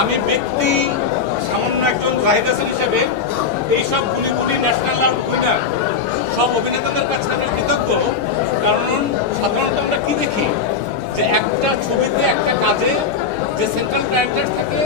আমি ব্যক্তি সামান্য একজন জাহিদ হাসান হিসেবে এইসব গুলি ন্যাশনাল অ্যাওয়ার্ড উইনার সব অভিনেতাদের কাছে আমি কৃতজ্ঞ। কারণ সাধারণত আমরা কি দেখি যে একটা ছবিতে একটা কাজে যে সেন্ট্রাল ক্যারেক্টার থাকে